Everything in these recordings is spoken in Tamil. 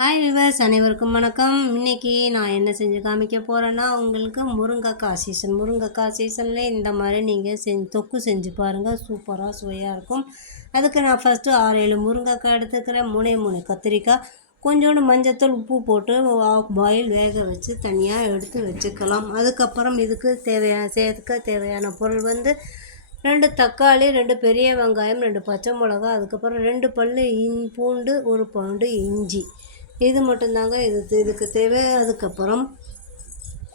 ஹாய் விவர்ஸ் அனைவருக்கும் வணக்கம். இன்னைக்கு நான் என்ன செஞ்சு காமிக்க போகிறேன்னா உங்களுக்கு முருங்கைக்காய் சீசன் முருங்கைக்காய் சீசனில் இந்த மாதிரி நீங்கள் செஞ்சு தொக்கு செஞ்சு பாருங்கள் சூப்பராக சுவையாக இருக்கும். அதுக்கு நான் ஃபஸ்ட்டு ஆறு ஏழு முருங்கைக்காய் எடுத்துக்கிறேன். மூணே மூணு கத்திரிக்காய். கொஞ்சோண்டு மஞ்சத்தூள் உப்பு போட்டு ஆஃப் பாயில் வேக வச்சு தனியாக எடுத்து வச்சுக்கலாம். அதுக்கப்புறம் இதுக்கு தேவையான சேர்த்துக்க தேவையான பொருள் வந்து ரெண்டு தக்காளி ரெண்டு பெரிய வெங்காயம் ரெண்டு பச்சை மிளகா அதுக்கப்புறம் ரெண்டு பல் இன் பூண்டு ஒரு பவுண்டு இஞ்சி. இது மட்டும்தாங்க இது இதுக்கு தேவை. அதுக்கப்புறம்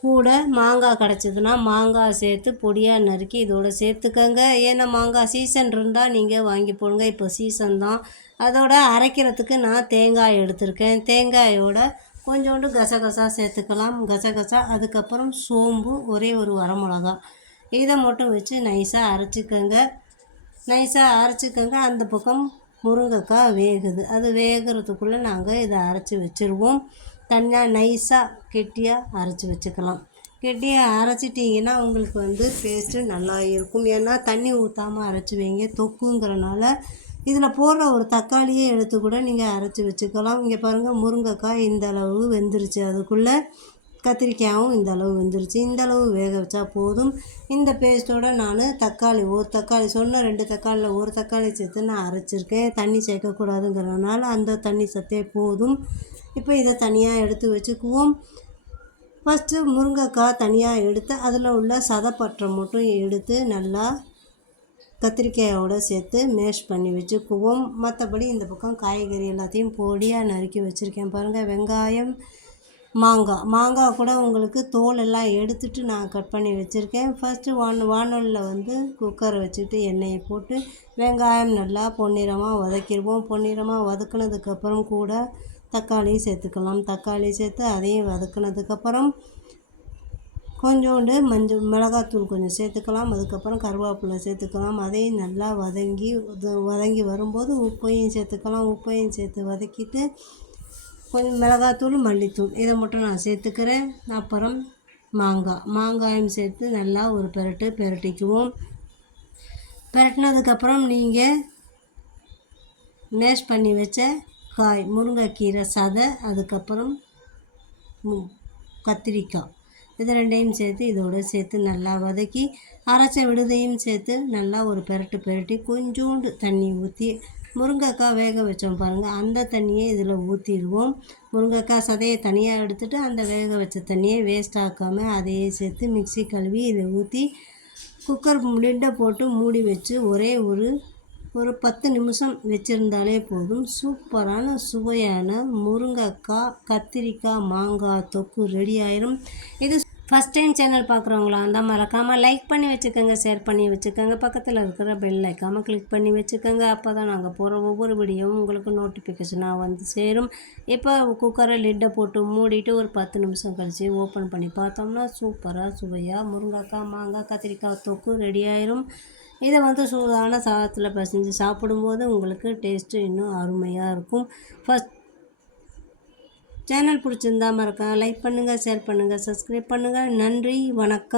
கூட மாங்காய் கிடச்சிதுன்னா மாங்காய் சேர்த்து பொடியாக நறுக்கி இதோட சேர்த்துக்கங்க. ஏன்னா மாங்காய் சீசன் இருந்தால் நீங்கள் வாங்கி போடுங்க. இப்போ சீசன் தான். அதோட அரைக்கிறதுக்கு நான் தேங்காய் எடுத்திருக்கேன். தேங்காயோட கொஞ்சோண்டு கசகசா சேர்த்துக்கலாம். கசகசா அதுக்கப்புறம் சோம்பு ஒரே ஒரு வரமிளகா. இதை மட்டும் வச்சு நைஸாக அரைச்சிக்கோங்க. நைஸாக அரைச்சிக்கோங்க. அந்த பக்கம் முருங்கைக்காய் வேகுது. அது வேகிறதுக்குள்ளே நாங்கள் இதை அரைச்சி வச்சுருவோம். தனியாக நைஸாக கெட்டியாக அரைச்சி வச்சுக்கலாம். கெட்டியாக அரைச்சிட்டிங்கன்னா உங்களுக்கு வந்து டேஸ்ட்டு நல்லா இருக்கும். ஏன்னா தண்ணி ஊற்றாமல் அரைச்சி வைங்க. தொக்குங்கிறனால இதில் போடுற ஒரு தக்காளியே எடுத்து கூட நீங்கள் அரைச்சி வச்சுக்கலாம். இங்கே பாருங்கள் முருங்கைக்காய் இந்த அளவு வெந்துருச்சு. அதுக்குள்ளே கத்திரிக்காயும் இந்த அளவு வெந்துருச்சு. இந்த அளவு வேக வச்சா போதும். இந்த பேஸ்ட்டோடு நான் தக்காளி ஒரு தக்காளி சொன்ன ரெண்டு தக்காளியில் ஒரு தக்காளி சேர்த்து நான் அரைச்சிருக்கேன். தண்ணி சேர்க்கக்கூடாதுங்கிறதுனால அந்த தண்ணி சத்தே போதும். இப்போ இதை தனியாக எடுத்து வச்சுக்குவோம். ஃபஸ்ட்டு முருங்கைக்காய் தனியாக எடுத்து அதில் உள்ள சதப்பற்றை மட்டும் எடுத்து நல்லா கத்திரிக்காயோடு சேர்த்து மேஷ் பண்ணி வச்சுக்குவோம். மற்றபடி இந்த பக்கம் காய்கறி எல்லாத்தையும் பொடியாக நறுக்கி வச்சுருக்கேன் பாருங்கள் வெங்காயம் மாங்காய். மாங்காய் கூட உங்களுக்கு தோல் எல்லாம் எடுத்துட்டு நான் கட் பண்ணி வச்சுருக்கேன். ஃபஸ்ட்டு வான் வானொலியில் வந்து குக்கரை வச்சுட்டு எண்ணெயை போட்டு வெங்காயம் நல்லா பொன்னிறமாக வதக்கிடுவோம். பொன்னிறமாக வதக்குனதுக்கப்புறம் கூட தக்காளி சேர்த்துக்கலாம். தக்காளி சேர்த்து அதையும் வதக்குனதுக்கப்புறம் கொஞ்சோண்டு மஞ்சள் மிளகாத்தூள் கொஞ்சம் சேர்த்துக்கலாம். அதுக்கப்புறம் கருவேப்பிலை சேர்த்துக்கலாம். அதையும் நல்லா வதங்கி வதங்கி வரும்போது உப்பையும் சேர்த்துக்கலாம். உப்பையும் சேர்த்து வதக்கிட்டு கொஞ்சம் மிளகாத்தூள் மல்லித்தூள். இதை மட்டும் நான் சேர்த்துக்கிறேன். அப்புறம் மாங்காய். மாங்காயும் சேர்த்து நல்லா ஒரு பெரட்டு பெரட்டிக்குவோம். பெரட்டினதுக்கப்புறம் நீங்கள் மேஷ் பண்ணி வச்ச காய் முருங்கைக்கீரை சதை அதுக்கப்புறம் கத்திரிக்காய். இது ரெண்டையும் சேர்த்து இதோடு சேர்த்து நல்லா வதக்கி அரைச்ச விடுதையும் சேர்த்து நல்லா ஒரு பெரட்டு பெரட்டி கொஞ்சோண்டு தண்ணி ஊற்றி முருங்கைக்காய் வேக வச்சோம் பாருங்கள் அந்த தண்ணியை இதில் ஊற்றிடுவோம் முருங்கைக்காய் சதையை தனியாக எடுத்துகிட்டு அந்த வேக வச்ச தண்ணியை வேஸ்ட் ஆக்காமல் அதையே சேர்த்து மிக்சி கழுவி இதை ஊற்றி குக்கர் லிட்டை போட்டு மூடி வச்சு ஒரே ஒரு ஒரு பத்து நிமிஷம் வச்சுருந்தாலே போதும். சூப்பரான சுவையான முருங்கைக்காய் கத்திரிக்காய் மாங்காய் தொக்கு ரெடி ஆயிரும். இது ஃபஸ்ட் டைம் சேனல் பார்க்குறவங்களா அந்த மறக்காமல் லைக் பண்ணி வச்சுக்கோங்க ஷேர் பண்ணி வச்சுக்கோங்க. பக்கத்தில் இருக்கிற பெல் ஐக்காமல் கிளிக் பண்ணி வச்சுக்கோங்க. அப்போ தான் நாங்கள் போகிற ஒவ்வொரு வீடியோவும் உங்களுக்கு நோட்டிஃபிகேஷனாக வந்து சேரும். இப்போ குக்கரை லிட்டை போட்டு மூடிட்டு ஒரு பத்து நிமிஷம் கழித்து ஓப்பன் பண்ணி பார்த்தோம்னா சூப்பராக சுவையாக முருங்கைக்காய் மாங்காய் கத்திரிக்காய் தொக்கு ரெடி ஆயிரும். இதை வந்து சூடான சாதத்தில் பசைஞ்சு சாப்பிடும்போது உங்களுக்கு டேஸ்ட்டு இன்னும் அருமையாக இருக்கும். ஃபஸ்ட் சேனல் பிடிச்சிருந்தா மறக்காம லைக் பண்ணுங்கள் ஷேர் பண்ணுங்கள் சப்ஸ்கிரைப் பண்ணுங்கள் நன்றி வணக்கம்.